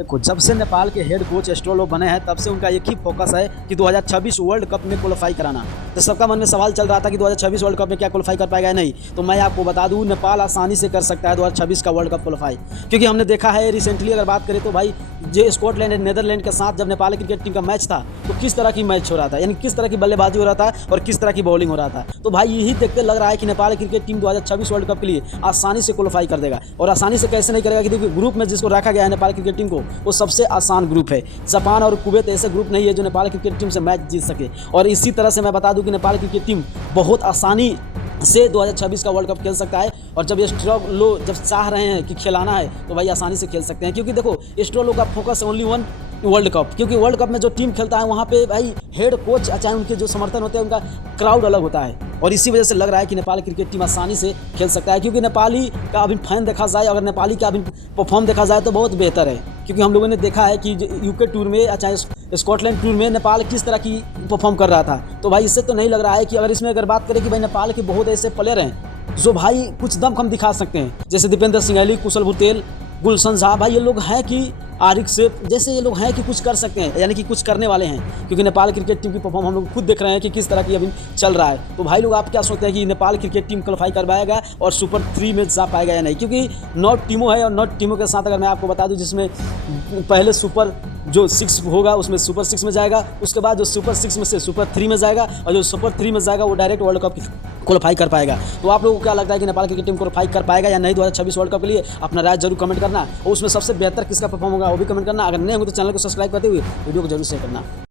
देखो, जब से नेपाल के हेड कोच एस्ट्रोलो बने हैं तब से उनका एक ही फोकस है कि 2026 वर्ल्ड कप में क्वालिफाई कराना। तो सबका मन में सवाल चल रहा था कि 2026 वर्ल्ड कप में क्या क्वालिफाई कर पाएगा या नहीं। तो मैं आपको बता दूं, नेपाल आसानी से कर सकता है 2026 का वर्ल्ड कप क्वालिफाई, क्योंकि हमने देखा है रिसेंटली अगर बात करें तो भाई जो स्कॉटलैंड नीदरलैंड के साथ जब नेपाल क्रिकेट टीम का मैच था तो किस तरह की मैच हो रहा था, यानी किस तरह की बल्लेबाजी हो रहा था और किस तरह की बॉलिंग हो रहा था। तो भाई यही देखते लग रहा है कि Nepal cricket team 2026 world cup के लिए आसानी से क्वालिफाई कर देगा। और आसानी से कैसे नहीं करेगा कि देखिए, ग्रुप में जिसको रखा गया है नेपाल क्रिकेट टीम को वो सबसे आसान ग्रुप है। जापान और कुवैत ऐसे ग्रुप नहीं है जो नेपाल क्रिकेट टीम से मैच जीत सके। और इसी तरह से मैं बता दूं कि नेपाल क्रिकेट टीम बहुत आसानी से 2026 का वर्ल्ड कप खेल सकता है। और जब एस्ट्रोलो जब चाह रहे हैं कि खिलाना है तो भाई आसानी से खेल सकते हैं, क्योंकि देखो एस्ट्रोलो का focus only one world cup, क्योंकि वर्ल्ड कप में जो टीम खेलता है वहाँ पे भाई हेड कोच चाहे उनके जो समर्थन होते हैं उनका क्राउड अलग होता है। और इसी वजह से लग रहा है कि नेपाल क्रिकेट टीम आसानी से खेल सकता है, क्योंकि नेपाली का अभी फैन देखा जाए, अगर नेपाली का अभी परफॉर्म देखा जाए तो बहुत बेहतर है। क्योंकि हम लोगों ने देखा है कि यूके टूर में चाहे स्कॉटलैंड टूर में नेपाल किस तरह की परफॉर्म कर रहा था। तो भाई इससे तो नहीं लग रहा है कि अगर इसमें अगर बात करें कि भाई नेपाल के बहुत ऐसे प्लेयर हैं जो भाई कुछ दम हम दिखा सकते हैं, जैसे दीपेंद्र सिंह, कुशल भुतेल, गुलशन झा, भाई ये लोग हैं कि आरिक सेफ जैसे ये लोग हैं कि कुछ कर सकते हैं, यानी कि कुछ करने वाले हैं। क्योंकि नेपाल क्रिकेट टीम की परफॉर्म हम लोग खुद देख रहे हैं कि किस तरह की अभी चल रहा है। तो भाई लोग आप क्या सोचते हैं कि नेपाल क्रिकेट टीम क्वालिफाई कर पाएगा और सुपर 3 में जा पाएगा या नहीं? क्योंकि 9 टीमों है और 9 टीमों के साथ अगर मैं आपको बता दूं, जिसमें पहले सुपर जो 6 होगा उसमें सुपर 6 में जाएगा, उसके बाद जो सुपर 6 में से सुपर 3 में जाएगा और जो सुपर 3 में जाएगा वो डायरेक्ट वर्ल्ड कप क्वालिफाई कर पाएगा। तो आप लोगों को क्या लगता है कि नेपाल क्रिकेट टीम क्वालिफाई कर पाएगा या नहीं 2026 वर्ल्ड कप के लिए? अपना राय जरूर कमेंट करना और उसमें सबसे बेहतर किसका परफॉर्म होगा वो भी कमेंट करना। अगर नहीं होंगे तो चैनल को सब्सक्राइब करते हुए वीडियो को जरूर शेयर करना।